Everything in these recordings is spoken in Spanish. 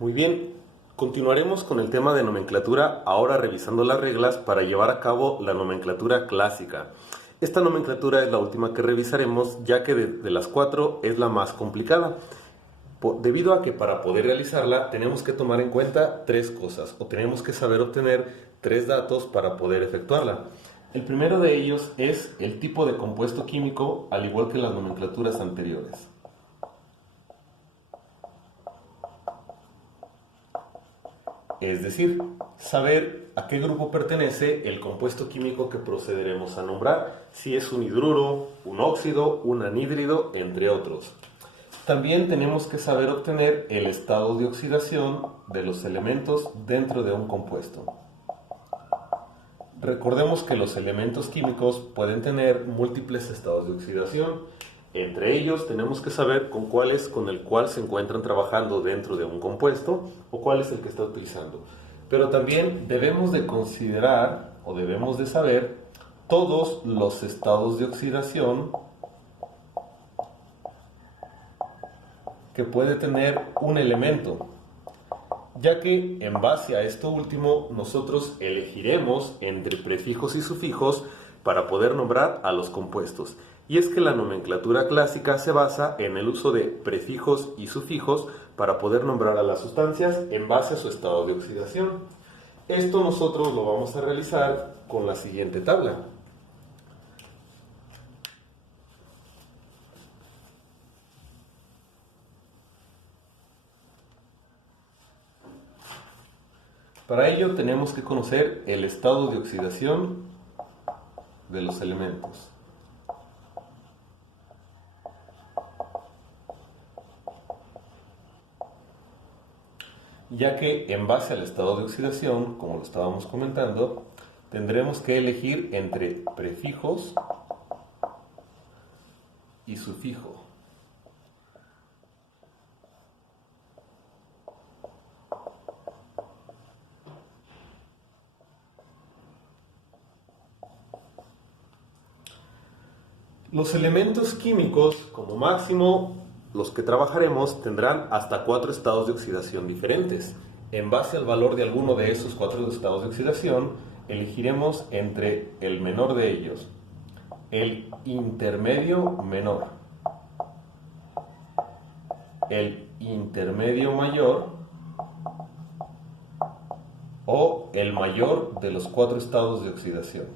Muy bien, continuaremos con el tema de nomenclatura, ahora revisando las reglas para llevar a cabo la nomenclatura clásica. Esta nomenclatura es la última que revisaremos, ya que de las cuatro es la más complicada, debido a que para poder realizarla tenemos que tomar en cuenta tres cosas, o tenemos que saber obtener tres datos para poder efectuarla. El primero de ellos es el tipo de compuesto químico, al igual que las nomenclaturas anteriores. Es decir, saber a qué grupo pertenece el compuesto químico que procederemos a nombrar, si es un hidruro, un óxido, un anhídrido, entre otros. También tenemos que saber obtener el estado de oxidación de los elementos dentro de un compuesto. Recordemos que los elementos químicos pueden tener múltiples estados de oxidación. Entre ellos tenemos que saber cuál es con el cual se encuentran trabajando dentro de un compuesto o cuál es el que está utilizando. Pero también debemos de considerar o debemos de saber todos los estados de oxidación que puede tener un elemento, ya que en base a esto último nosotros elegiremos entre prefijos y sufijos para poder nombrar a los compuestos. Y es que la nomenclatura clásica se basa en el uso de prefijos y sufijos para poder nombrar a las sustancias en base a su estado de oxidación. Esto nosotros lo vamos a realizar con la siguiente tabla. Para ello tenemos que conocer el estado de oxidación de los elementos. Ya que en base al estado de oxidación, como lo estábamos comentando, tendremos que elegir entre prefijos y sufijo. Los elementos químicos, como máximo, los que trabajaremos tendrán hasta 4 estados de oxidación diferentes. En base al valor de alguno de esos 4 estados de oxidación, elegiremos entre el menor de ellos, el intermedio menor, el intermedio mayor o el mayor de los 4 estados de oxidación,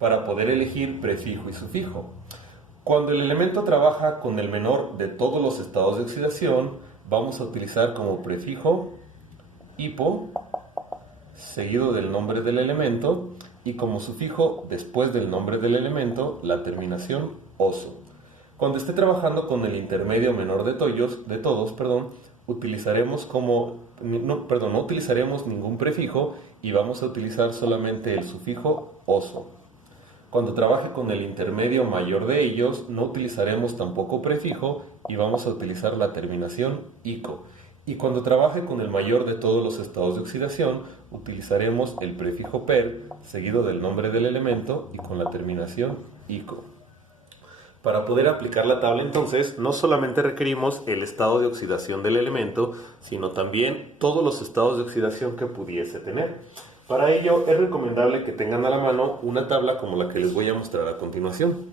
para poder elegir prefijo y sufijo. Cuando el elemento trabaja con el menor de todos los estados de oxidación, vamos a utilizar como prefijo hipo, seguido del nombre del elemento, y como sufijo, después del nombre del elemento, la terminación oso. Cuando esté trabajando con el intermedio menor de todos, utilizaremos no utilizaremos ningún prefijo y vamos a utilizar solamente el sufijo oso. Cuando trabaje con el intermedio mayor de ellos, no utilizaremos tampoco prefijo y vamos a utilizar la terminación ico. Y cuando trabaje con el mayor de todos los estados de oxidación, utilizaremos el prefijo per, seguido del nombre del elemento y con la terminación ico. Para poder aplicar la tabla entonces, no solamente requerimos el estado de oxidación del elemento, sino también todos los estados de oxidación que pudiese tener. Para ello es recomendable que tengan a la mano una tabla como la que les voy a mostrar a continuación.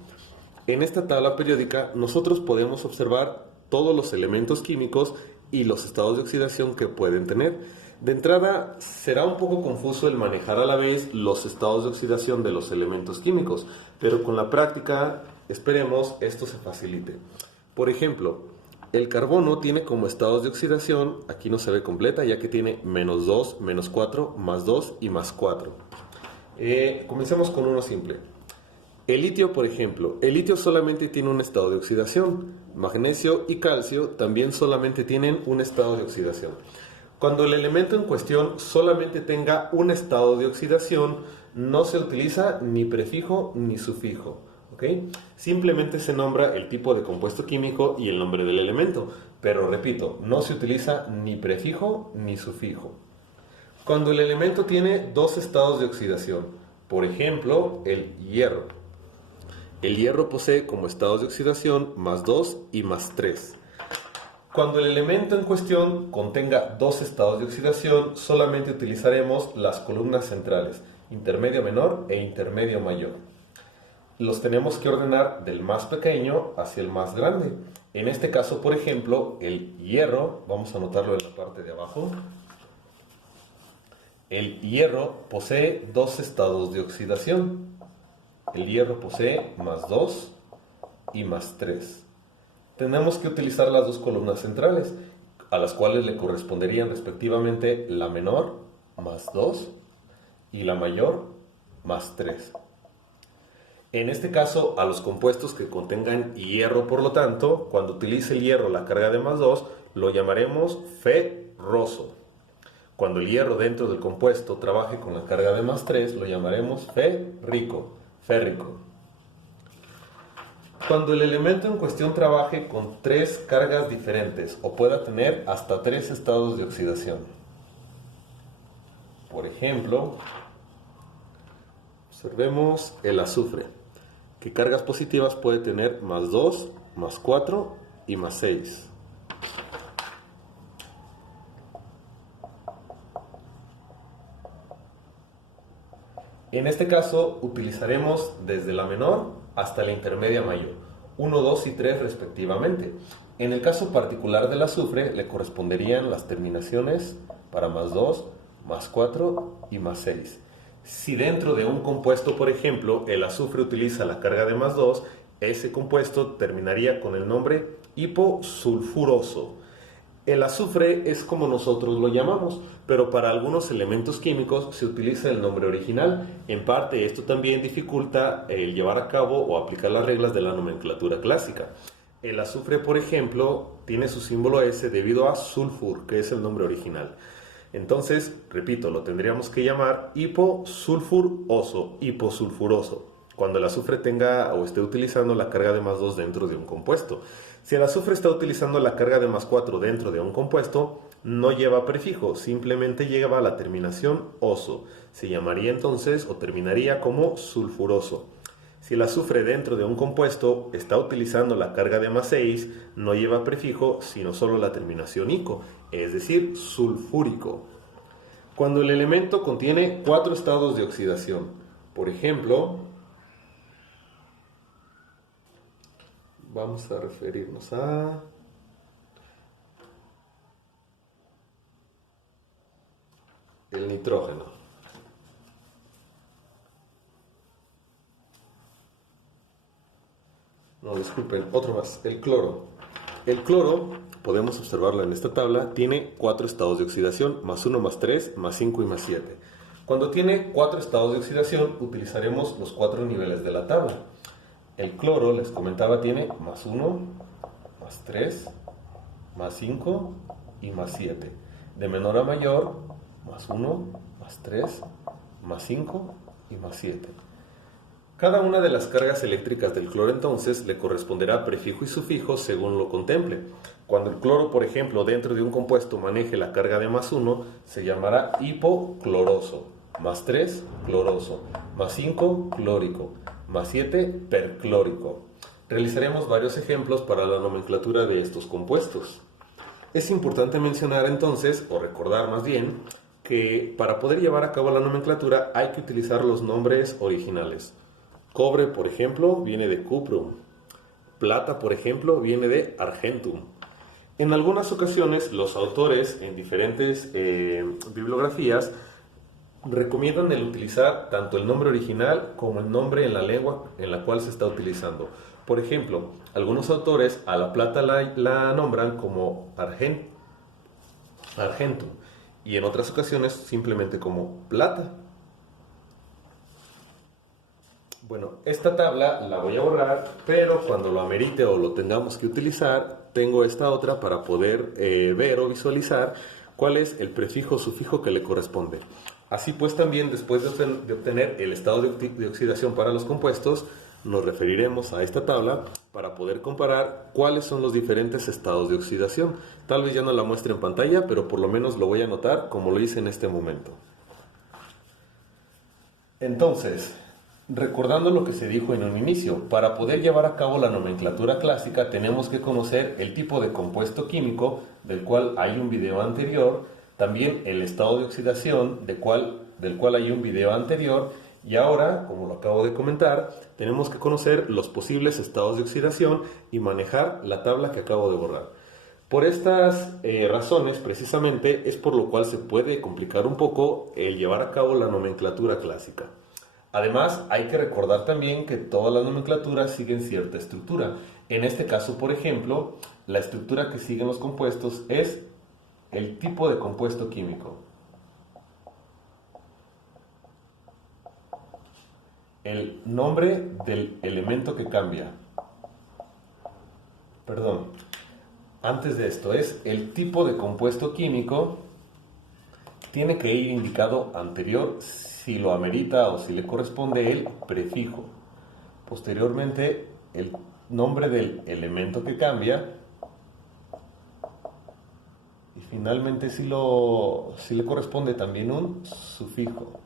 En esta tabla periódica nosotros podemos observar todos los elementos químicos y los estados de oxidación que pueden tener. De entrada será un poco confuso el manejar a la vez los estados de oxidación de los elementos químicos, pero con la práctica esperemos esto se facilite. Por ejemplo, el carbono tiene como estados de oxidación, aquí no se ve completa ya que tiene -2, -4, +2 y +4. Comencemos con uno simple. El litio, por ejemplo, el litio solamente tiene un estado de oxidación. Magnesio y calcio también solamente tienen un estado de oxidación. Cuando el elemento en cuestión solamente tenga un estado de oxidación, no se utiliza ni prefijo ni sufijo. ¿Okay? Simplemente se nombra el tipo de compuesto químico y el nombre del elemento, pero repito, no se utiliza ni prefijo ni sufijo. Cuando el elemento tiene dos estados de oxidación, por ejemplo, el hierro. El hierro posee como estados de oxidación +2 y +3. Cuando el elemento en cuestión contenga dos estados de oxidación, solamente utilizaremos las columnas centrales, intermedio menor e intermedio mayor. Los tenemos que ordenar del más pequeño hacia el más grande. En este caso, por ejemplo, el hierro, vamos a anotarlo en la parte de abajo. El hierro posee dos estados de oxidación. El hierro posee +2 y +3. Tenemos que utilizar las dos columnas centrales, a las cuales le corresponderían respectivamente la menor, +2, y la mayor, +3. En este caso, a los compuestos que contengan hierro, por lo tanto, cuando utilice el hierro la carga de +2, lo llamaremos ferroso. Cuando el hierro dentro del compuesto trabaje con la carga de +3, lo llamaremos férrico. Cuando el elemento en cuestión trabaje con tres cargas diferentes o pueda tener hasta tres estados de oxidación. Por ejemplo, observemos el azufre, que cargas positivas puede tener +2, +4 y +6. En este caso utilizaremos desde la menor hasta la intermedia mayor, 1, 2 y 3 respectivamente. En el caso particular del azufre le corresponderían las terminaciones para +2, +4 y +6. Si dentro de un compuesto, por ejemplo, el azufre utiliza la carga de +2, ese compuesto terminaría con el nombre hiposulfuroso. El azufre es como nosotros lo llamamos, pero para algunos elementos químicos se utiliza el nombre original. En parte esto también dificulta el llevar a cabo o aplicar las reglas de la nomenclatura clásica. El azufre, por ejemplo, tiene su símbolo S debido a sulfur, que es el nombre original. Entonces, repito, lo tendríamos que llamar hiposulfuroso, cuando el azufre tenga o esté utilizando la carga de +2 dentro de un compuesto. Si el azufre está utilizando la carga de +4 dentro de un compuesto, no lleva prefijo, simplemente lleva la terminación oso. Se llamaría entonces o terminaría como sulfuroso. Si el azufre dentro de un compuesto está utilizando la carga de +6, no lleva prefijo, sino solo la terminación ico, es decir, sulfúrico. Cuando el elemento contiene 4 estados de oxidación, por ejemplo, vamos a referirnos a el nitrógeno. No, disculpen, otro más, el cloro. El cloro, podemos observarlo en esta tabla, tiene 4 estados de oxidación, +1, +3, +5 y +7. Cuando tiene 4 estados de oxidación, utilizaremos los 4 niveles de la tabla. El cloro, les comentaba, tiene +1, +3, +5 y +7. De menor a mayor, +1, +3, +5 y +7. Cada una de las cargas eléctricas del cloro entonces le corresponderá prefijo y sufijo según lo contemple. Cuando el cloro, por ejemplo, dentro de un compuesto maneje la carga de +1, se llamará hipocloroso, +3, cloroso, +5, clórico, +7, perclórico. Realizaremos varios ejemplos para la nomenclatura de estos compuestos. Es importante mencionar entonces, o recordar más bien, que para poder llevar a cabo la nomenclatura hay que utilizar los nombres originales. Cobre, por ejemplo, viene de cuprum. Plata, por ejemplo, viene de argentum. En algunas ocasiones, los autores en diferentes bibliografías recomiendan el utilizar tanto el nombre original como el nombre en la lengua en la cual se está utilizando. Por ejemplo, algunos autores a la plata la nombran como argentum y en otras ocasiones simplemente como plata. Bueno, esta tabla la voy a borrar, pero cuando lo amerite o lo tengamos que utilizar, tengo esta otra para poder ver o visualizar cuál es el prefijo o sufijo que le corresponde. Así pues, también después de obtener el estado de oxidación para los compuestos, nos referiremos a esta tabla para poder comparar cuáles son los diferentes estados de oxidación. Tal vez ya no la muestre en pantalla, pero por lo menos lo voy a anotar como lo hice en este momento. Entonces, Recordando lo que se dijo en un inicio, para poder llevar a cabo la nomenclatura clásica tenemos que conocer el tipo de compuesto químico, del cual hay un video anterior, también el estado de oxidación, del cual hay un video anterior, y ahora, como lo acabo de comentar, tenemos que conocer los posibles estados de oxidación y manejar la tabla que acabo de borrar. Por estas razones, precisamente, es por lo cual se puede complicar un poco el llevar a cabo la nomenclatura clásica. Además, hay que recordar también que todas las nomenclaturas siguen cierta estructura. En este caso, por ejemplo, la estructura que siguen los compuestos es el tipo de compuesto químico, el nombre del elemento que cambia. Perdón, antes de esto es el tipo de compuesto químico, tiene que ir indicado anterior si lo amerita o si le corresponde el prefijo. Posteriormente, el nombre del elemento que cambia. Y finalmente, si le corresponde también un sufijo.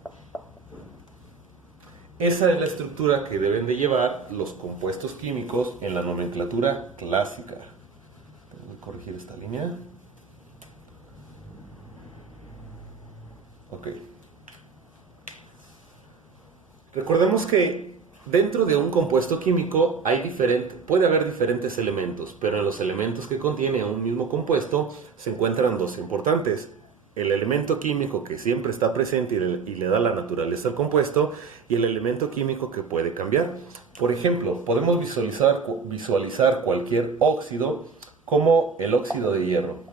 Esa es la estructura que deben de llevar los compuestos químicos en la nomenclatura clásica. Tengo que corregir esta línea. Ok. Recordemos que dentro de un compuesto químico puede haber diferentes elementos, pero en los elementos que contiene un mismo compuesto se encuentran dos importantes. El elemento químico que siempre está presente y le da la naturaleza al compuesto, y el elemento químico que puede cambiar. Por ejemplo, podemos visualizar cualquier óxido como el óxido de hierro.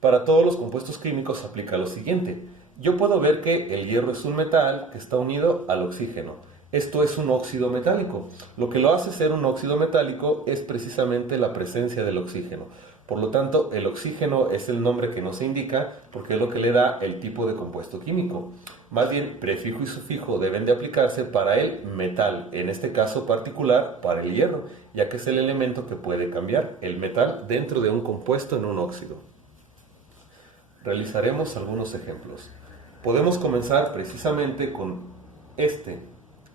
Para todos los compuestos químicos se aplica lo siguiente. Yo puedo ver que el hierro es un metal que está unido al oxígeno. Esto es un óxido metálico. Lo que lo hace ser un óxido metálico es precisamente la presencia del oxígeno. Por lo tanto, el oxígeno es el nombre que nos indica porque es lo que le da el tipo de compuesto químico. Más bien, prefijo y sufijo deben de aplicarse para el metal, en este caso particular para el hierro, ya que es el elemento que puede cambiar el metal dentro de un compuesto en un óxido. Realizaremos algunos ejemplos. Podemos comenzar precisamente con este,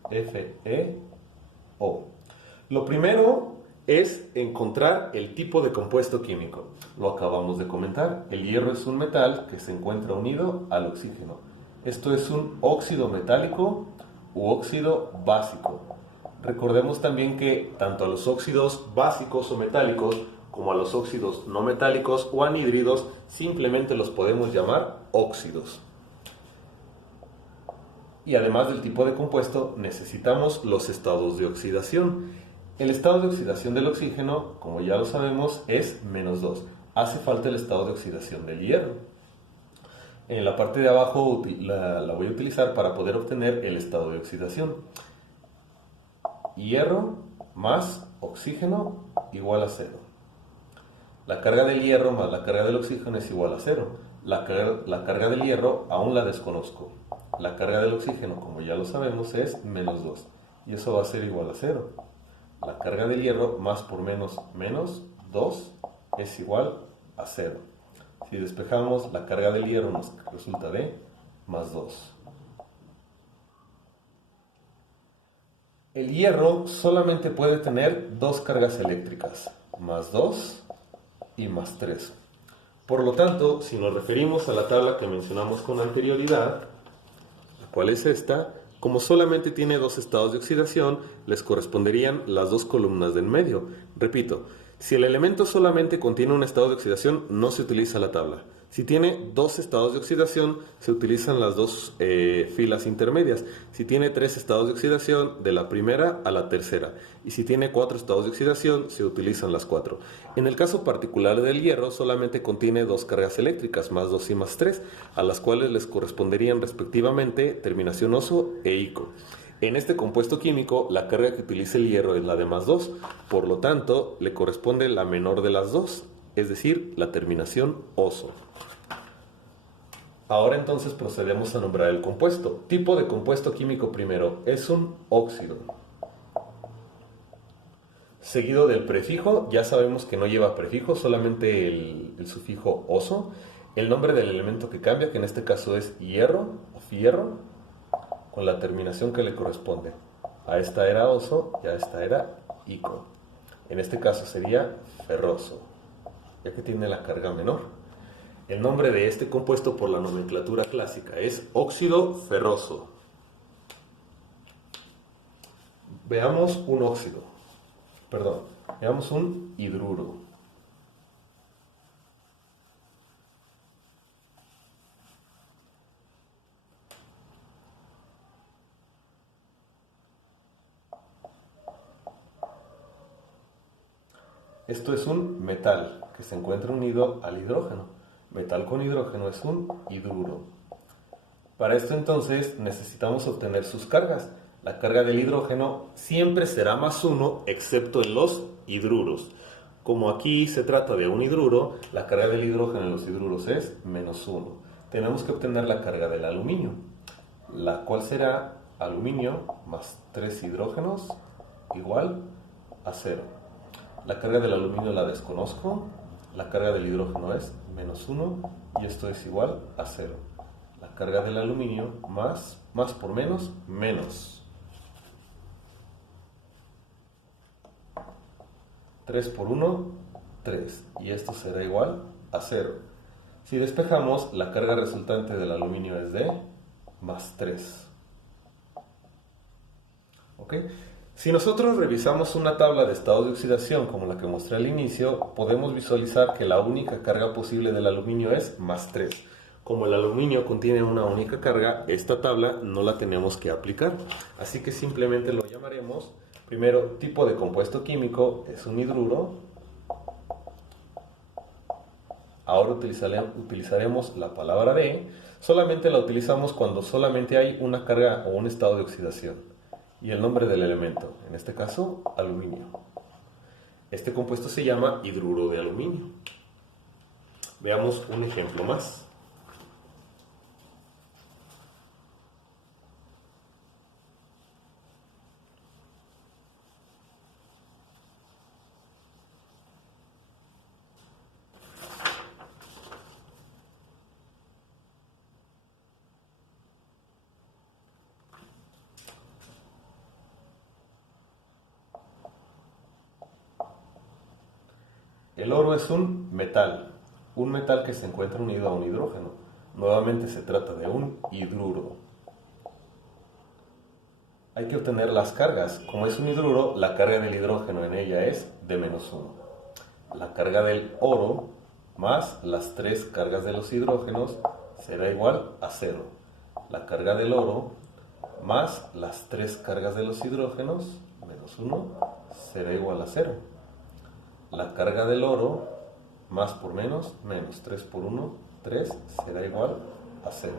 FeO. Lo primero es encontrar el tipo de compuesto químico. Lo acabamos de comentar. El hierro es un metal que se encuentra unido al oxígeno. Esto es un óxido metálico u óxido básico. Recordemos también que tanto a los óxidos básicos o metálicos como a los óxidos no metálicos o anhídridos simplemente los podemos llamar óxidos. Y además del tipo de compuesto, necesitamos los estados de oxidación. El estado de oxidación del oxígeno, como ya lo sabemos, es -2. Hace falta el estado de oxidación del hierro. En la parte de abajo la voy a utilizar para poder obtener el estado de oxidación. Hierro más oxígeno igual a 0. La carga del hierro más la carga del oxígeno es igual a 0. La carga del hierro aún la desconozco. La carga del oxígeno, como ya lo sabemos, es -2. Y eso va a ser igual a 0. La carga del hierro más por menos 2 es igual a 0. Si despejamos, la carga del hierro nos resulta de +2. El hierro solamente puede tener dos cargas eléctricas, +2 y +3. Por lo tanto, si nos referimos a la tabla que mencionamos con anterioridad, la cual es esta, como solamente tiene dos estados de oxidación, les corresponderían las dos columnas del medio. Repito, si el elemento solamente contiene un estado de oxidación, no se utiliza la tabla. Si tiene dos estados de oxidación, se utilizan las dos filas intermedias. Si tiene tres estados de oxidación, de la primera a la tercera. Y si tiene cuatro estados de oxidación, se utilizan las cuatro. En el caso particular del hierro, solamente contiene dos cargas eléctricas, +2 y +3, a las cuales les corresponderían respectivamente terminación oso e ico. En este compuesto químico, la carga que utiliza el hierro es la de +2, por lo tanto, le corresponde la menor de las dos, es decir, la terminación oso. Ahora entonces procedemos a nombrar el compuesto. Tipo de compuesto químico primero, es un óxido. Seguido del prefijo, ya sabemos que no lleva prefijo, solamente el sufijo oso. El nombre del elemento que cambia, que en este caso es hierro o fierro. con la terminación que le corresponde. A esta era oso y a esta era ico. En este caso sería ferroso, ya que tiene la carga menor. El nombre de este compuesto por la nomenclatura clásica es óxido ferroso. Veamos un óxido, veamos un hidruro. Esto es un metal que se encuentra unido al hidrógeno. Metal con hidrógeno es un hidruro. Para esto entonces necesitamos obtener sus cargas. La carga del hidrógeno siempre será +1 excepto en los hidruros. Como aquí se trata de un hidruro, la carga del hidrógeno en los hidruros es -1. Tenemos que obtener la carga del aluminio, la cual será aluminio más 3 hidrógenos igual a 0. La carga del aluminio la desconozco, la carga del hidrógeno es -1 y esto es igual a 0. La carga del aluminio más por menos, menos. 3 por 1, 3. Y esto será igual a 0. Si despejamos, la carga resultante del aluminio es de +3. ¿Ok? Si nosotros revisamos una tabla de estados de oxidación como la que mostré al inicio, podemos visualizar que la única carga posible del aluminio es +3. Como el aluminio contiene una única carga, esta tabla no la tenemos que aplicar. Así que simplemente lo llamaremos, primero, tipo de compuesto químico, es un hidruro. Ahora utilizaremos la palabra de, solamente la utilizamos cuando solamente hay una carga o un estado de oxidación. Y el nombre del elemento, en este caso, aluminio. Este compuesto se llama hidruro de aluminio. Veamos un ejemplo más. El oro es un metal que se encuentra unido a un hidrógeno. Nuevamente se trata de un hidruro. Hay que obtener las cargas. Como es un hidruro, la carga del hidrógeno en ella es de -1. La carga del oro más las 3 cargas de los hidrógenos será igual a 0. La carga del oro más las 3 cargas de los hidrógenos, -1, será igual a 0. La carga del oro, más por menos, menos 3 por 1, 3, será igual a 0.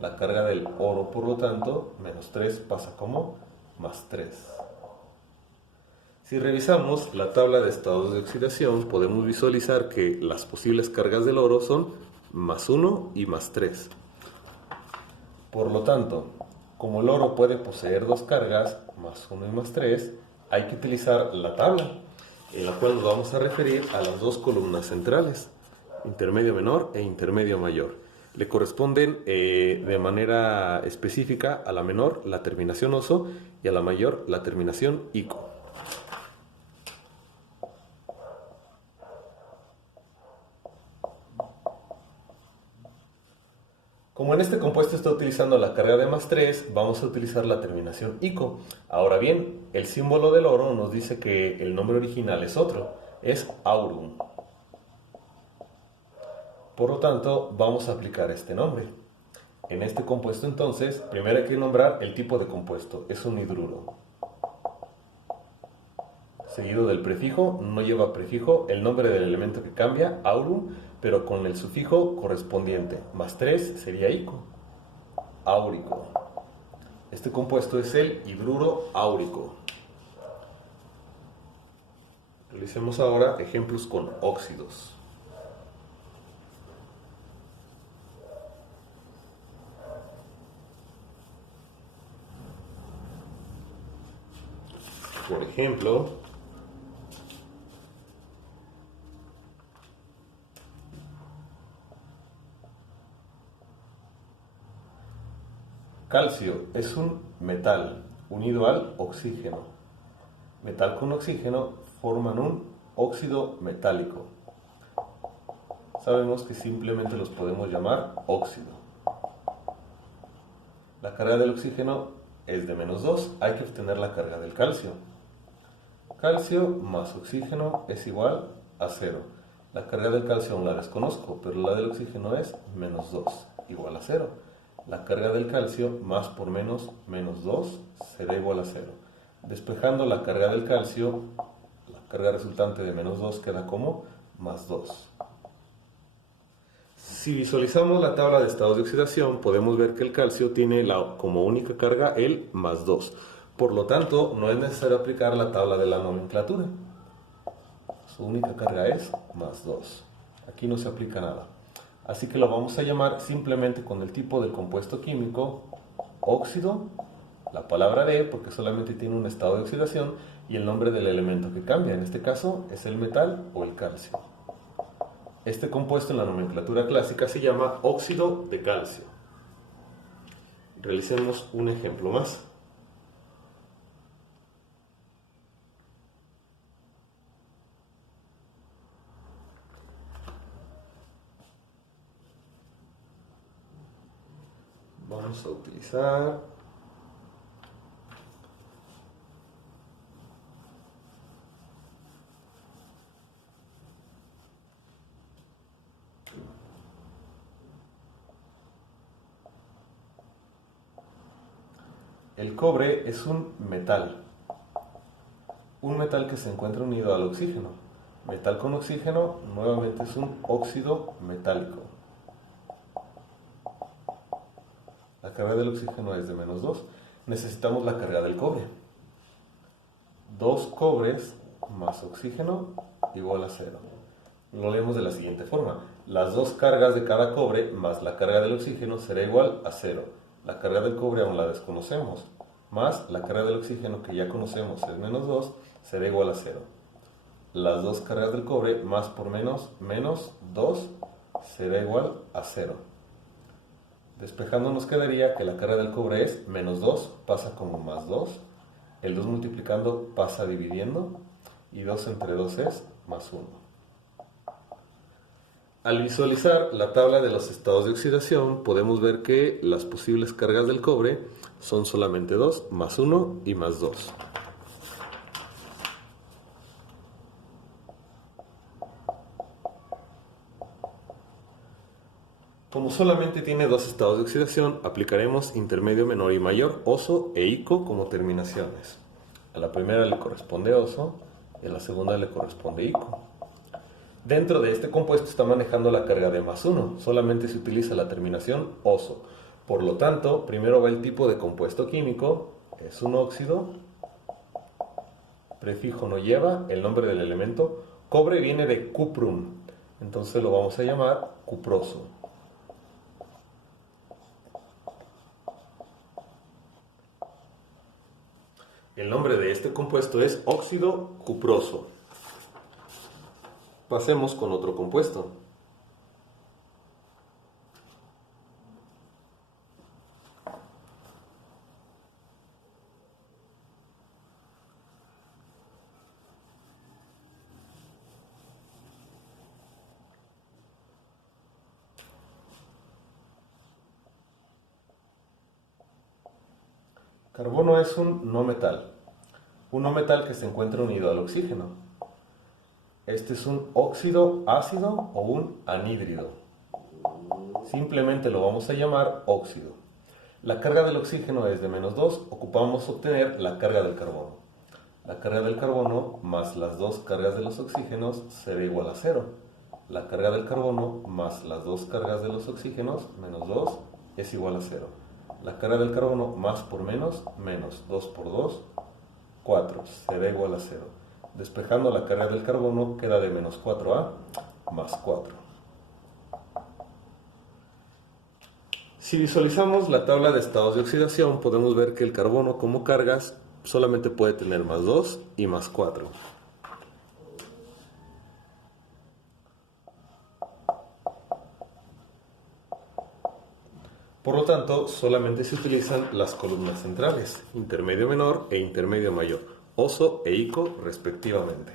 La carga del oro, por lo tanto, -3 pasa como +3. Si revisamos la tabla de estados de oxidación, podemos visualizar que las posibles cargas del oro son +1 y +3. Por lo tanto, como el oro puede poseer dos cargas, +1 y +3, hay que utilizar la tabla, en la cual nos vamos a referir a las dos columnas centrales, intermedio menor e intermedio mayor. Le corresponden de manera específica a la menor la terminación oso y a la mayor la terminación ico. Como en este compuesto está utilizando la carga de +3, vamos a utilizar la terminación ico. Ahora bien, el símbolo del oro nos dice que el nombre original es otro, es aurum. Por lo tanto, vamos a aplicar este nombre. En este compuesto entonces, primero hay que nombrar el tipo de compuesto, es un hidruro. Seguido del prefijo, no lleva prefijo, el nombre del elemento que cambia, aurum, pero con el sufijo correspondiente. +3 sería ico, áurico. Este compuesto es el hidruro áurico. Realicemos ahora ejemplos con óxidos. Por ejemplo, Calcio es un metal unido al oxígeno. Metal con oxígeno forman un óxido metálico. Sabemos que simplemente los podemos llamar óxido. La carga del oxígeno es de -2. Hay que obtener la carga del calcio. Calcio más oxígeno es igual a 0. La carga del calcio aún la desconozco, pero la del oxígeno es -2, igual a 0. La carga del calcio más por menos, -2, será igual a 0. Despejando la carga del calcio, la carga resultante de -2 queda como +2. Si visualizamos la tabla de estados de oxidación, podemos ver que el calcio tiene como única carga el +2. Por lo tanto, no es necesario aplicar la tabla de la nomenclatura. Su única carga es +2. Aquí no se aplica nada. Así que lo vamos a llamar simplemente con el tipo del compuesto químico óxido, la palabra de porque solamente tiene un estado de oxidación y el nombre del elemento que cambia. En este caso es el metal o el calcio. Este compuesto en la nomenclatura clásica se llama óxido de calcio. Realicemos un ejemplo más. Vamos a utilizar el cobre. Es un metal que se encuentra unido al oxígeno. Metal con oxígeno nuevamente es un óxido metálico. La carga del oxígeno es de -2. Necesitamos la carga del cobre. 2 cobres más oxígeno igual a 0. Lo leemos de la siguiente forma. Las dos cargas de cada cobre más la carga del oxígeno será igual a 0. La carga del cobre aún la desconocemos. Más la carga del oxígeno que ya conocemos es -2 será igual a 0. Las dos cargas del cobre más por menos, -2 será igual a 0. Despejando nos quedaría que la carga del cobre es -2, pasa como +2. El 2 multiplicando pasa dividiendo. Y 2 entre 2 es +1. Al visualizar la tabla de los estados de oxidación, podemos ver que las posibles cargas del cobre son solamente 2, +1 y +2. Como solamente tiene dos estados de oxidación, aplicaremos intermedio, menor y mayor, oso e ico como terminaciones. A la primera le corresponde oso y a la segunda le corresponde ico. Dentro de este compuesto está manejando la carga de +1, solamente se utiliza la terminación oso. Por lo tanto, primero va el tipo de compuesto químico, es un óxido, prefijo no lleva, el nombre del elemento, cobre viene de cuprum, entonces lo vamos a llamar cuproso. El nombre de este compuesto es óxido cuproso. Pasemos con otro compuesto. Carbono es un no metal que se encuentra unido al oxígeno. Este es un óxido ácido o un anhídrido. Simplemente lo vamos a llamar óxido. La carga del oxígeno es de -2, ocupamos obtener la carga del carbono. La carga del carbono más las dos cargas de los oxígenos será igual a 0. La carga del carbono más las dos cargas de los oxígenos, -2, es igual a 0. La carga del carbono más por menos, 2 por 2, 4, será igual a 0. Despejando la carga del carbono queda de -4 a +4. Si visualizamos la tabla de estados de oxidación, podemos ver que el carbono como cargas solamente puede tener +2 y +4. Por lo tanto, solamente se utilizan las columnas centrales, intermedio menor e intermedio mayor, oso e ico respectivamente.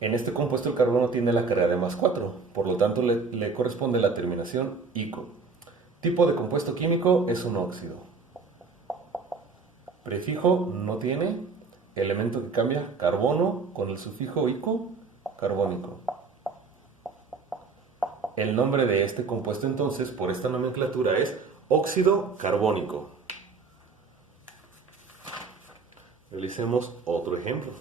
En este compuesto el carbono tiene la carga de +4, por lo tanto le corresponde la terminación ico. Tipo de compuesto químico es un óxido. Prefijo no tiene, elemento que cambia, carbono con el sufijo ico, carbónico. El nombre de este compuesto entonces, por esta nomenclatura, es óxido carbónico. Realicemos otro ejemplo.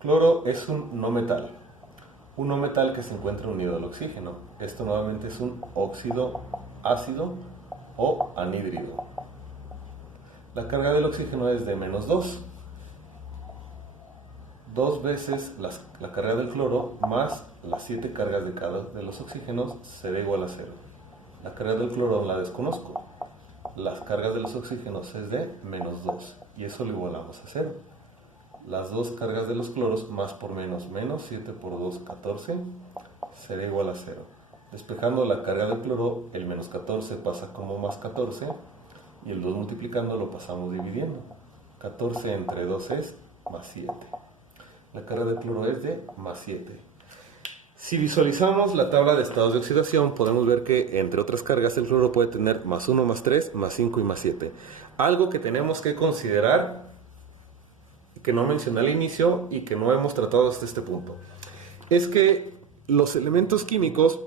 Cloro es un no metal que se encuentra unido al oxígeno. Esto nuevamente es un óxido ácido o anhídrido. La carga del oxígeno es de -2. 2 veces la carga del cloro más las 7 cargas de cada de los oxígenos se da igual a 0. La carga del cloro la desconozco. Las cargas de los oxígenos es de -2 y eso lo igualamos a 0. Las dos cargas de los cloros, más por menos, menos 7 por 2, 14, será igual a 0. Despejando la carga del cloro, el -14 pasa como +14 y el 2 multiplicando lo pasamos dividiendo. 14 entre 2 es +7. La carga del cloro es de +7. Si visualizamos la tabla de estados de oxidación, podemos ver que entre otras cargas el cloro puede tener +1, +3, +5 y +7. Algo que tenemos que considerar, que no mencioné al inicio y que no hemos tratado hasta este punto, es que los elementos químicos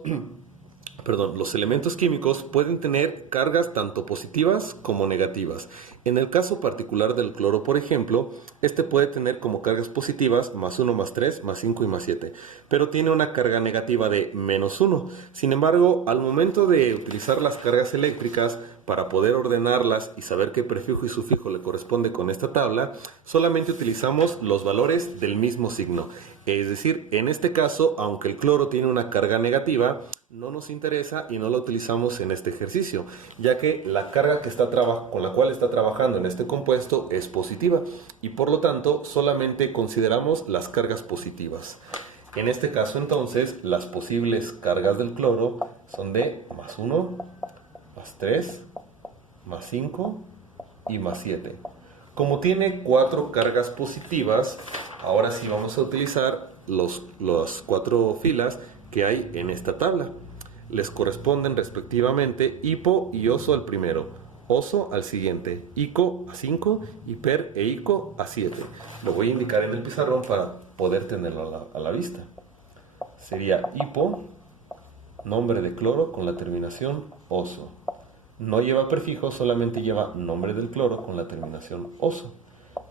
pueden tener cargas tanto positivas como negativas. En el caso particular del cloro, por ejemplo, este puede tener como cargas positivas +1, +3, +5 y +7, pero tiene una carga negativa de -1. Sin embargo, al momento de utilizar las cargas eléctricas para poder ordenarlas y saber qué prefijo y sufijo le corresponde con esta tabla, solamente utilizamos los valores del mismo signo. Es decir, en este caso, aunque el cloro tiene una carga negativa, no nos interesa y no la utilizamos en este ejercicio, ya que la carga con la cual está trabajando en este compuesto es positiva y por lo tanto solamente consideramos las cargas positivas. En este caso entonces las posibles cargas del cloro son de +1, +3, +5 y +7. Como tiene 4 cargas positivas, ahora sí vamos a utilizar las 4 filas que hay en esta tabla. Les corresponden respectivamente hipo y oso al primero, oso al siguiente, ico a 5 y per e ico a 7. Lo voy a indicar en el pizarrón para poder tenerlo a la vista. Sería hipo, nombre de cloro con la terminación oso. No lleva prefijo, solamente lleva nombre del cloro con la terminación oso.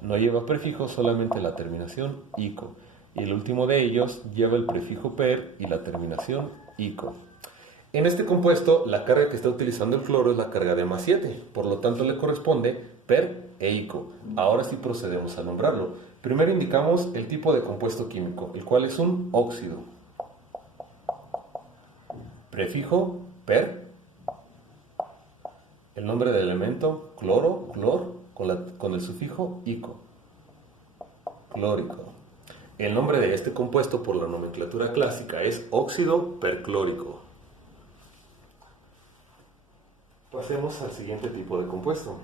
No lleva prefijo, solamente la terminación ico. Y el último de ellos lleva el prefijo per y la terminación ico. En este compuesto, la carga que está utilizando el cloro es la carga de +7, por lo tanto le corresponde per e ico. Ahora sí procedemos a nombrarlo. Primero indicamos el tipo de compuesto químico, el cual es un óxido. Prefijo per. El nombre del elemento cloro, clor, con el sufijo ico. Clórico. El nombre de este compuesto por la nomenclatura clásica es óxido perclórico. Pasemos al siguiente tipo de compuesto.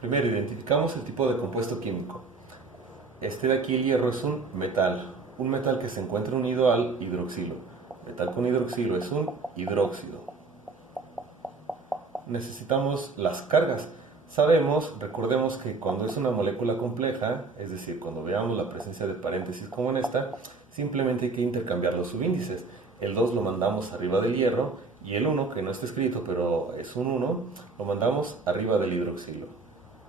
Primero identificamos el tipo de compuesto químico. Este de aquí, el hierro, es un metal que se encuentra unido al hidroxilo. Metal con hidroxilo es un hidróxido. Necesitamos las cargas. Recordemos que cuando es una molécula compleja, es decir, cuando veamos la presencia de paréntesis como en esta, simplemente hay que intercambiar los subíndices. El 2 lo mandamos arriba del hierro y el 1, que no está escrito pero es un 1, lo mandamos arriba del hidroxilo.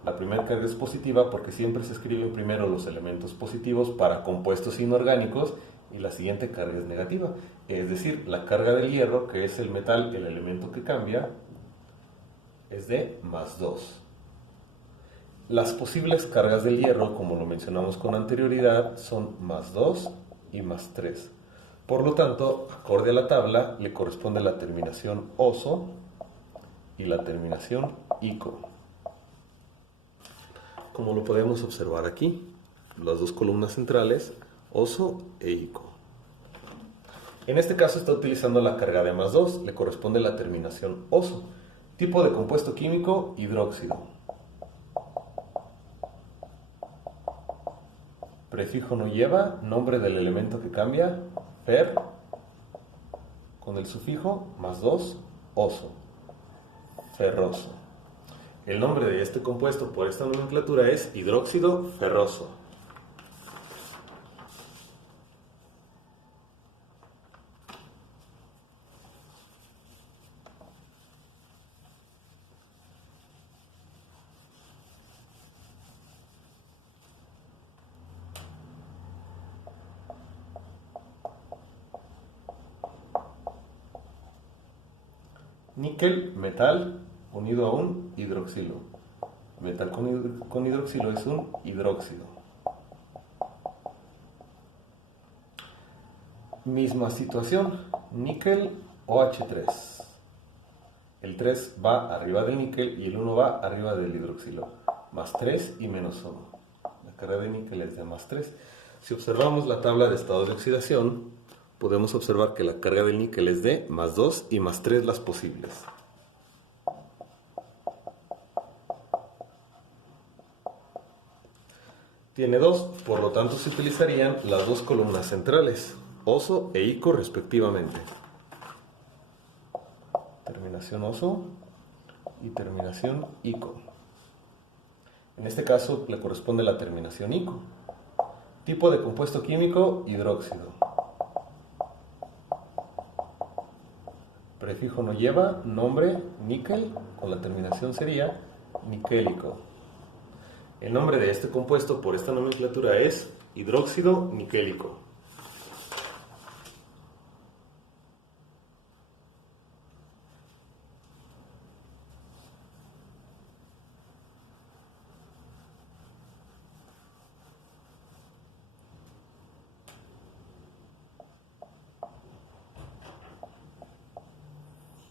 La primera carga es positiva porque siempre se escriben primero los elementos positivos para compuestos inorgánicos y la siguiente carga es negativa. Es decir, la carga del hierro, que es el metal, el elemento que cambia, es de +2. Las posibles cargas del hierro, como lo mencionamos con anterioridad, son +2 y +3. Por lo tanto, acorde a la tabla, le corresponde la terminación oso y la terminación ico. Como lo podemos observar aquí, las dos columnas centrales, oso e ico. En este caso está utilizando la carga de +2, le corresponde la terminación oso. Tipo de compuesto químico, hidróxido. Prefijo no lleva, nombre del elemento que cambia, fer, con el sufijo +2, oso, ferroso. El nombre de este compuesto por esta nomenclatura es hidróxido ferroso. Níquel, metal, unido a un hidroxilo. Metal con hidroxilo es un hidróxido. Misma situación, níquel OH3. El 3 va arriba del níquel y el 1 va arriba del hidroxilo. +3 y -1. La carga de níquel es de +3. Si observamos la tabla de estados de oxidación, podemos observar que la carga del níquel es de +2 y +3 las posibles. Tiene 2, por lo tanto se utilizarían las dos columnas centrales, oso e ico respectivamente. Terminación oso y terminación ico. En este caso le corresponde la terminación ico. Tipo de compuesto químico, hidróxido. Prefijo no lleva, nombre, níquel, con la terminación sería niquélico. El nombre de este compuesto por esta nomenclatura es hidróxido niquélico.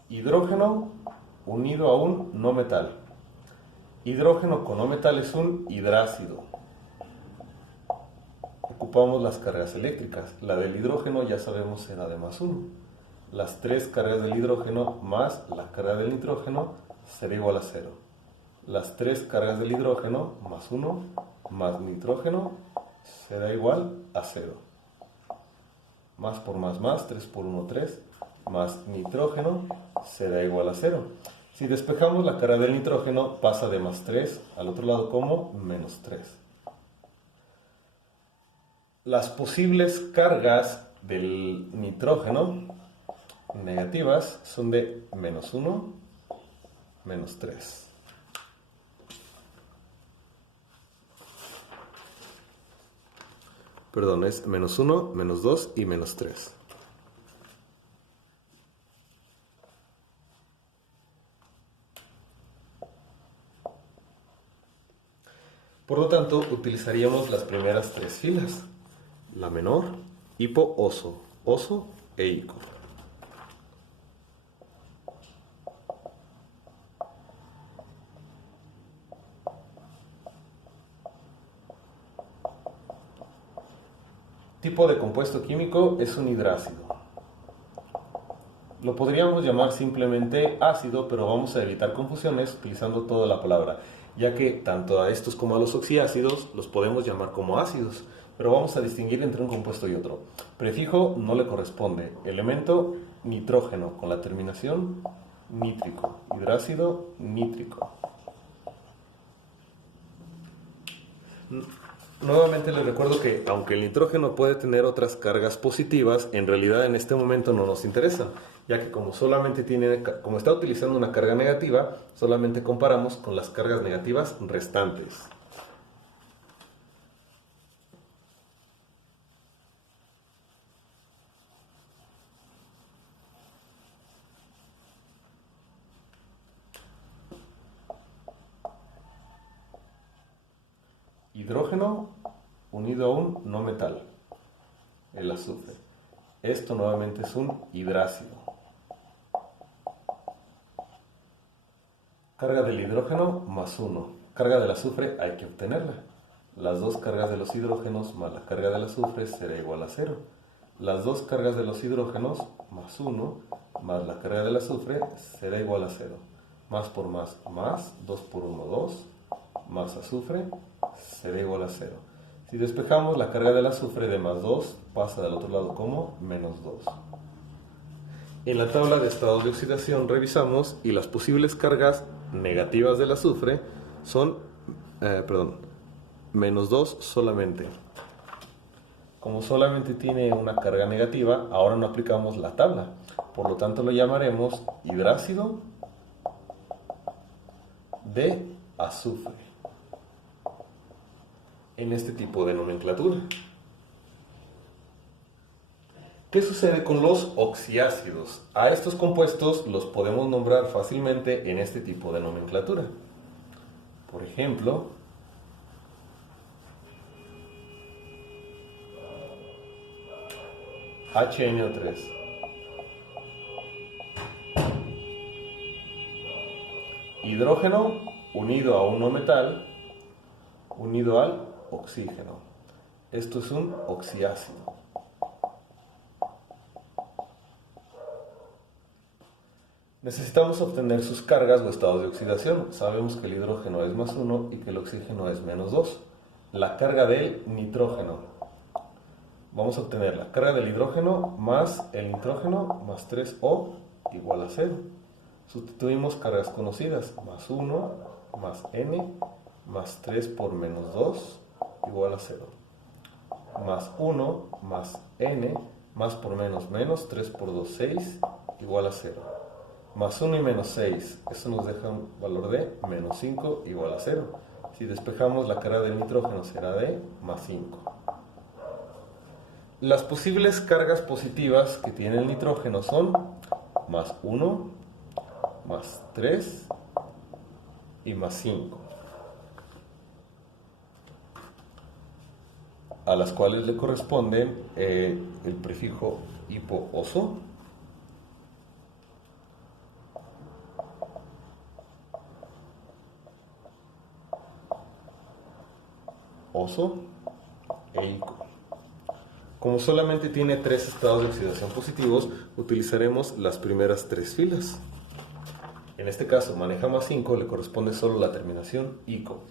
Hidrógeno unido a un no metal. Hidrógeno con no metal es un hidrácido. Ocupamos las cargas eléctricas. La del hidrógeno ya sabemos será de +1. Las 3 cargas del hidrógeno más la carga del nitrógeno será igual a 0. Las 3 cargas del hidrógeno +1 más nitrógeno será igual a 0. Más por más, 3 por 1, 3, más nitrógeno será igual a 0. Si despejamos la carga del nitrógeno, pasa de +3 al otro lado como -3. Las posibles cargas del nitrógeno negativas son de -1, -3. Perdón, es -1, -2 y -3. Por lo tanto, utilizaríamos las primeras 3 filas. La menor, hipo, oso, oso e ico. Tipo de compuesto químico es un hidrácido. Lo podríamos llamar simplemente ácido, pero vamos a evitar confusiones utilizando toda la palabra, ya que tanto a estos como a los oxiácidos los podemos llamar como ácidos, pero vamos a distinguir entre un compuesto y otro. Prefijo no le corresponde. Elemento nitrógeno con la terminación nítrico. Hidrácido nítrico. Nuevamente les recuerdo que aunque el nitrógeno puede tener otras cargas positivas, en realidad en este momento no nos interesa, ya que como como está utilizando una carga negativa, solamente comparamos con las cargas negativas restantes. Hidrógeno unido a un no metal, el azufre. Esto nuevamente es un hidrácido. Carga del hidrógeno más 1. Carga del azufre hay que obtenerla. Las dos cargas de los hidrógenos más la carga del azufre será igual a 0. Las dos cargas de los hidrógenos más 1 más la carga del azufre será igual a 0. Más por más, 2 por 1, 2, más azufre será igual a 0. Si despejamos, la carga del azufre de más 2 pasa del otro lado como menos 2. En la tabla de estados de oxidación revisamos y las posibles cargas negativas del azufre son, menos 2 solamente. Como solamente tiene una carga negativa, ahora no aplicamos la tabla. Por lo tanto, lo llamaremos hidrácido de azufre en este tipo de nomenclatura. ¿Qué sucede con los oxiácidos? A estos compuestos los podemos nombrar fácilmente en este tipo de nomenclatura. Por ejemplo, HNO3. Hidrógeno unido a un no metal unido al oxígeno. Esto es un oxiácido. Necesitamos obtener sus cargas o estados de oxidación. Sabemos que el hidrógeno es más 1 y que el oxígeno es menos 2. La carga del nitrógeno. Vamos a obtener la carga del hidrógeno más el nitrógeno más 3O igual a 0. Sustituimos cargas conocidas. Más 1 más N más 3 por menos 2 igual a 0. Más 1 más N más por menos 3 por 2, 6 igual a 0. Más 1 y menos 6, eso nos deja un valor de menos 5 igual a 0. Si despejamos, la carga del nitrógeno será de más 5. Las posibles cargas positivas que tiene el nitrógeno son más 1, más 3 y más 5, a las cuales le corresponden el prefijo hipo-oso, oso e ico. Como solamente tiene 3 estados de oxidación positivos, utilizaremos las primeras 3 filas. En este caso, maneja más 5, le corresponde solo la terminación ico.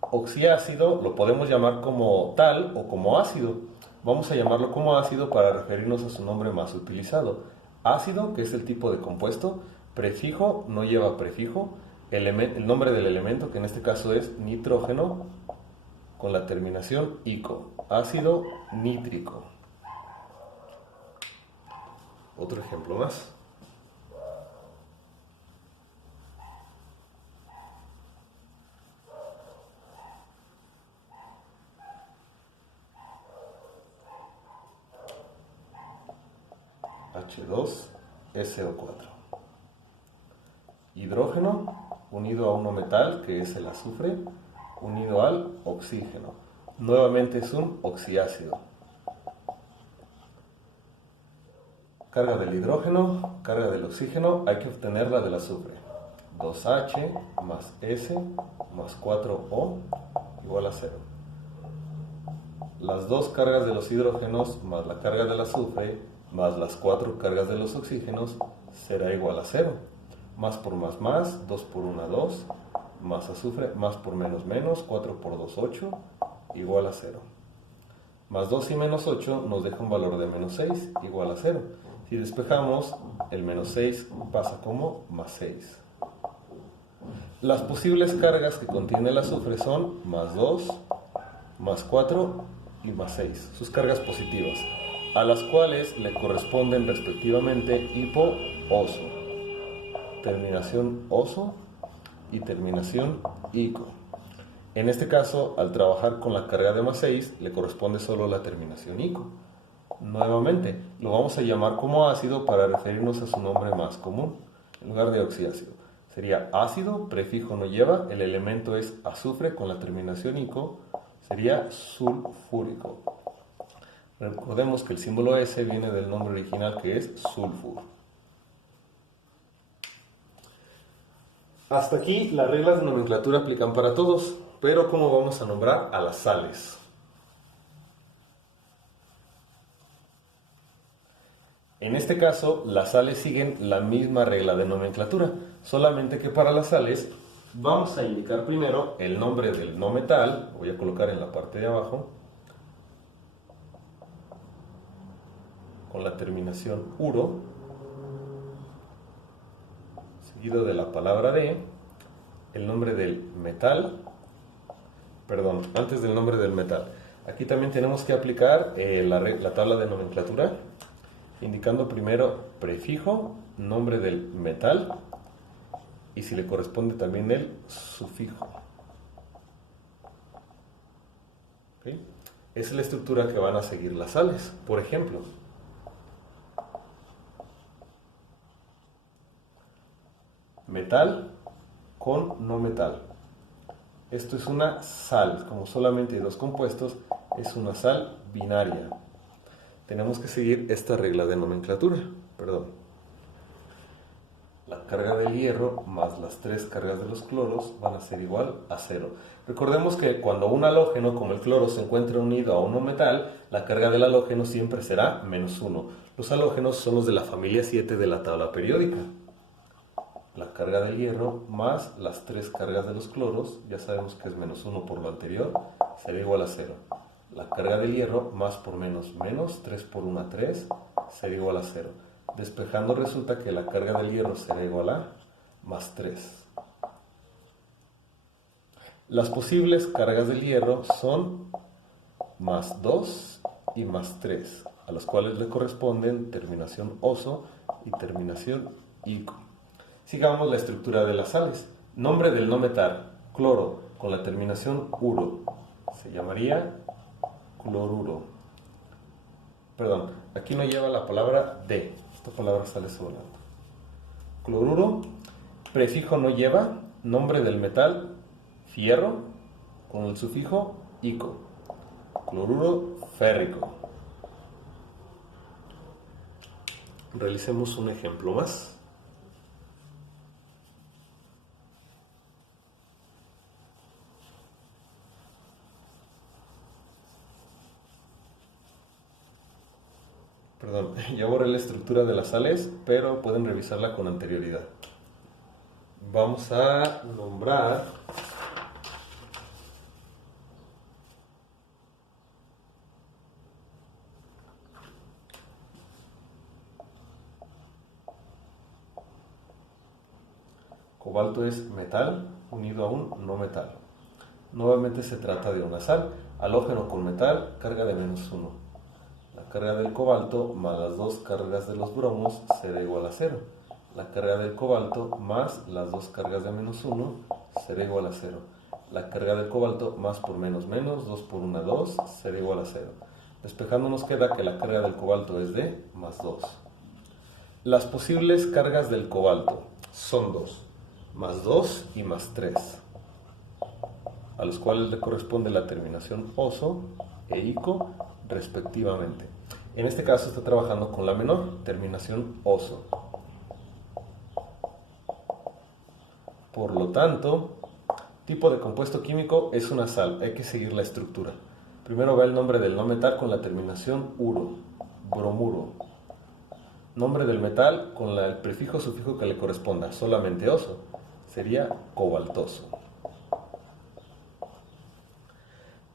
Oxiácido lo podemos llamar como tal o como ácido. Vamos a llamarlo como ácido para referirnos a su nombre más utilizado. Ácido, que es el tipo de compuesto. Prefijo, no lleva prefijo. El nombre del elemento, que en este caso es nitrógeno, con la terminación ico. Ácido nítrico. Otro ejemplo más. H2SO4. Hidrógeno unido a un metal, que es el azufre, unido al oxígeno. Nuevamente es un oxiácido. Carga del hidrógeno, carga del oxígeno, hay que obtenerla del azufre. 2H más S más 4O igual a 0. Las dos cargas de los hidrógenos más la carga del azufre más las 4 cargas de los oxígenos será igual a 0. Más por más, 2 por 1, 2, más azufre, más por menos, 4 por 2, 8, igual a 0. Más 2 y menos 8 nos deja un valor de menos 6, igual a 0. Si despejamos, el menos 6 pasa como más 6. Las posibles cargas que contiene el azufre son más 2, más 4 y más 6, sus cargas positivas, a las cuales le corresponden respectivamente hipo, oso, terminación oso y terminación ico. En este caso, al trabajar con la carga de más 6, le corresponde solo la terminación ico. Nuevamente, lo vamos a llamar como ácido para referirnos a su nombre más común, en lugar de oxiácido. Sería ácido, prefijo no lleva, el elemento es azufre con la terminación ico, sería sulfúrico. Recordemos que el símbolo S viene del nombre original que es sulfur. Hasta aquí las reglas de nomenclatura aplican para todos, pero ¿cómo vamos a nombrar a las sales? En este caso, las sales siguen la misma regla de nomenclatura, solamente que para las sales vamos a indicar primero el nombre del no metal, lo voy a colocar en la parte de abajo, con la terminación uro, seguido de la palabra de, el nombre del metal, antes del nombre del metal. Aquí también tenemos que aplicar la tabla de nomenclatura, indicando primero prefijo, nombre del metal, y si le corresponde también el sufijo. ¿Okay? Esa es la estructura que van a seguir las sales. Por ejemplo, metal con no metal. Esto es una sal, como solamente hay dos compuestos, es una sal binaria. Tenemos que seguir esta regla de nomenclatura. La carga del hierro más las 3 cargas de los cloros van a ser igual a 0. Recordemos que cuando un halógeno como el cloro se encuentra unido a un no metal, la carga del halógeno siempre será menos 1. Los halógenos son los de la familia 7 de la tabla periódica. La carga del hierro más las 3 cargas de los cloros, ya sabemos que es menos 1 por lo anterior, será igual a 0. La carga del hierro más por menos, 3 por 1, 3, será igual a 0. Despejando resulta que la carga del hierro será igual a más 3. Las posibles cargas del hierro son más 2 y más 3, a las cuales le corresponden terminación oso y terminación ico. Sigamos la estructura de las sales. Nombre del no metal, cloro, con la terminación uro, se llamaría cloruro. Aquí no lleva la palabra de, esta palabra sale sobrando. Cloruro, prefijo no lleva, nombre del metal, fierro, con el sufijo ico. Cloruro férrico. Realicemos un ejemplo más. Ya borré la estructura de las sales, pero pueden revisarla con anterioridad. Vamos a nombrar cobalto es metal unido a un no metal. Nuevamente se trata de una sal, halógeno con metal, carga de menos 1. La carga del cobalto más las 2 cargas de los bromos será igual a 0. La carga del cobalto más las 2 cargas de menos 1 será igual a 0. La carga del cobalto más por menos, 2 por 1, 2 será igual a 0. Despejando nos queda que la carga del cobalto es de más 2. Las posibles cargas del cobalto son 2, más 2 y más 3, a los cuales le corresponde la terminación oso e ico respectivamente. En este caso está trabajando con la menor, terminación oso. Por lo tanto, tipo de compuesto químico es una sal, hay que seguir la estructura. Primero va el nombre del no metal con la terminación uro, bromuro. Nombre del metal con el prefijo o sufijo que le corresponda, solamente oso, sería cobaltoso.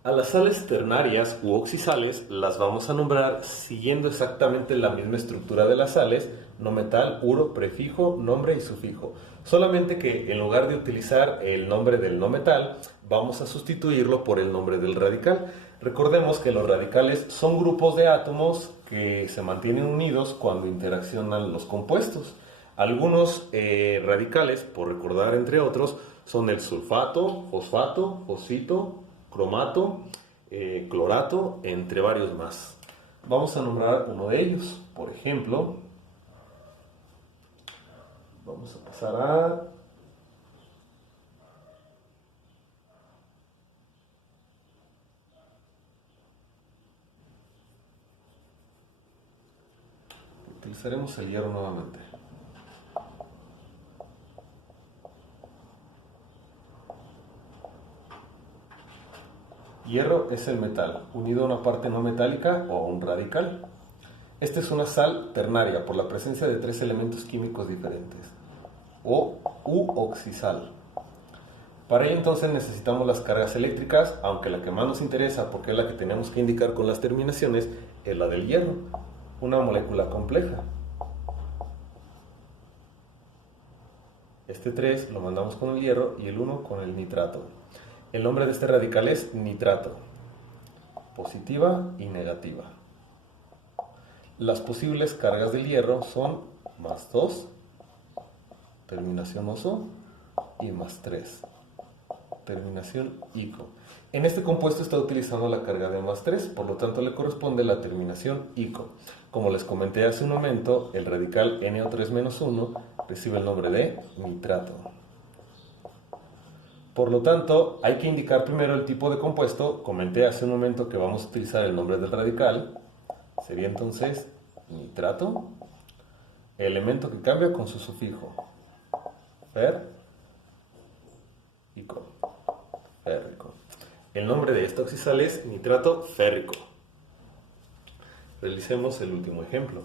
A las sales ternarias u oxisales las vamos a nombrar siguiendo exactamente la misma estructura de las sales, no metal, uro, prefijo, nombre y sufijo. Solamente que en lugar de utilizar el nombre del no metal, vamos a sustituirlo por el nombre del radical. Recordemos que los radicales son grupos de átomos que se mantienen unidos cuando interaccionan los compuestos. Algunos radicales, por recordar entre otros, son el sulfato, fosfato, fosfito, cromato, clorato, entre varios más. Vamos a nombrar uno de ellos. Por ejemplo, vamos a pasar a utilizaremos el hierro nuevamente. Hierro es el metal, unido a una parte no metálica o a un radical. Esta es una sal ternaria por la presencia de 3 elementos químicos diferentes, o oxisal. Para ello entonces necesitamos las cargas eléctricas, aunque la que más nos interesa, porque es la que tenemos que indicar con las terminaciones, es la del hierro, una molécula compleja. Este 3 lo mandamos con el hierro y el 1 con el nitrato. El nombre de este radical es nitrato, positiva y negativa. Las posibles cargas del hierro son más 2, terminación oso, y más 3, terminación ico. En este compuesto está utilizando la carga de más 3, por lo tanto le corresponde la terminación ico. Como les comenté hace un momento, el radical NO3-1 recibe el nombre de nitrato. Por lo tanto, hay que indicar primero el tipo de compuesto. Comenté hace un momento que vamos a utilizar el nombre del radical. Sería entonces nitrato, elemento que cambia con su sufijo férrico. El nombre de esta oxisal es nitrato férrico. Realicemos el último ejemplo.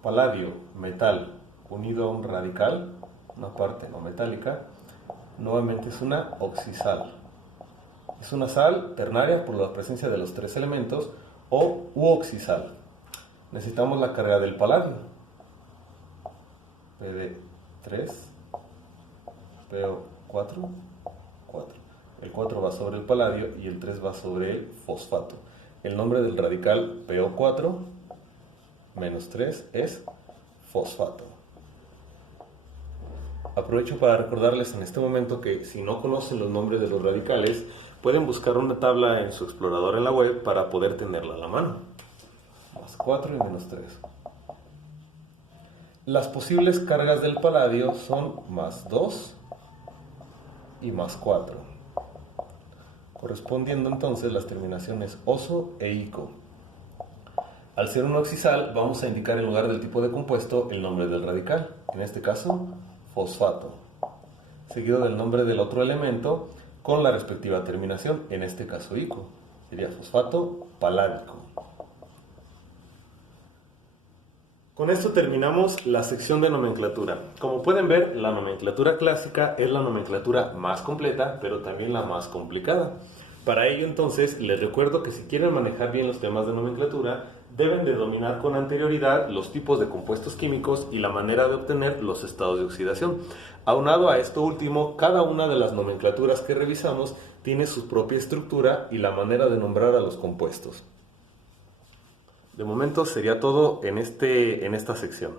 Paladio, metal, unido a un radical, una parte no metálica, nuevamente es una oxisal. Es una sal ternaria por la presencia de los 3 elementos o oxisal. Necesitamos la carga del paladio. Pd3, PO4, 4. El 4 va sobre el paladio y el 3 va sobre el fosfato. El nombre del radical PO4 menos 3 es fosfato. Aprovecho para recordarles en este momento que si no conocen los nombres de los radicales, pueden buscar una tabla en su explorador en la web para poder tenerla a la mano. Más 4 y menos 3. Las posibles cargas del paladio son más 2 y más 4, correspondiendo entonces las terminaciones oso e ico. Al ser un oxisal, vamos a indicar en lugar del tipo de compuesto el nombre del radical, en este caso, fosfato, seguido del nombre del otro elemento con la respectiva terminación, en este caso ico, sería fosfato paládico. Con esto terminamos la sección de nomenclatura. Como pueden ver, la nomenclatura clásica es la nomenclatura más completa, pero también la más complicada. Para ello, entonces, les recuerdo que si quieren manejar bien los temas de nomenclatura, deben de dominar con anterioridad los tipos de compuestos químicos y la manera de obtener los estados de oxidación. Aunado a esto último, cada una de las nomenclaturas que revisamos tiene su propia estructura y la manera de nombrar a los compuestos. De momento sería todo en esta sección.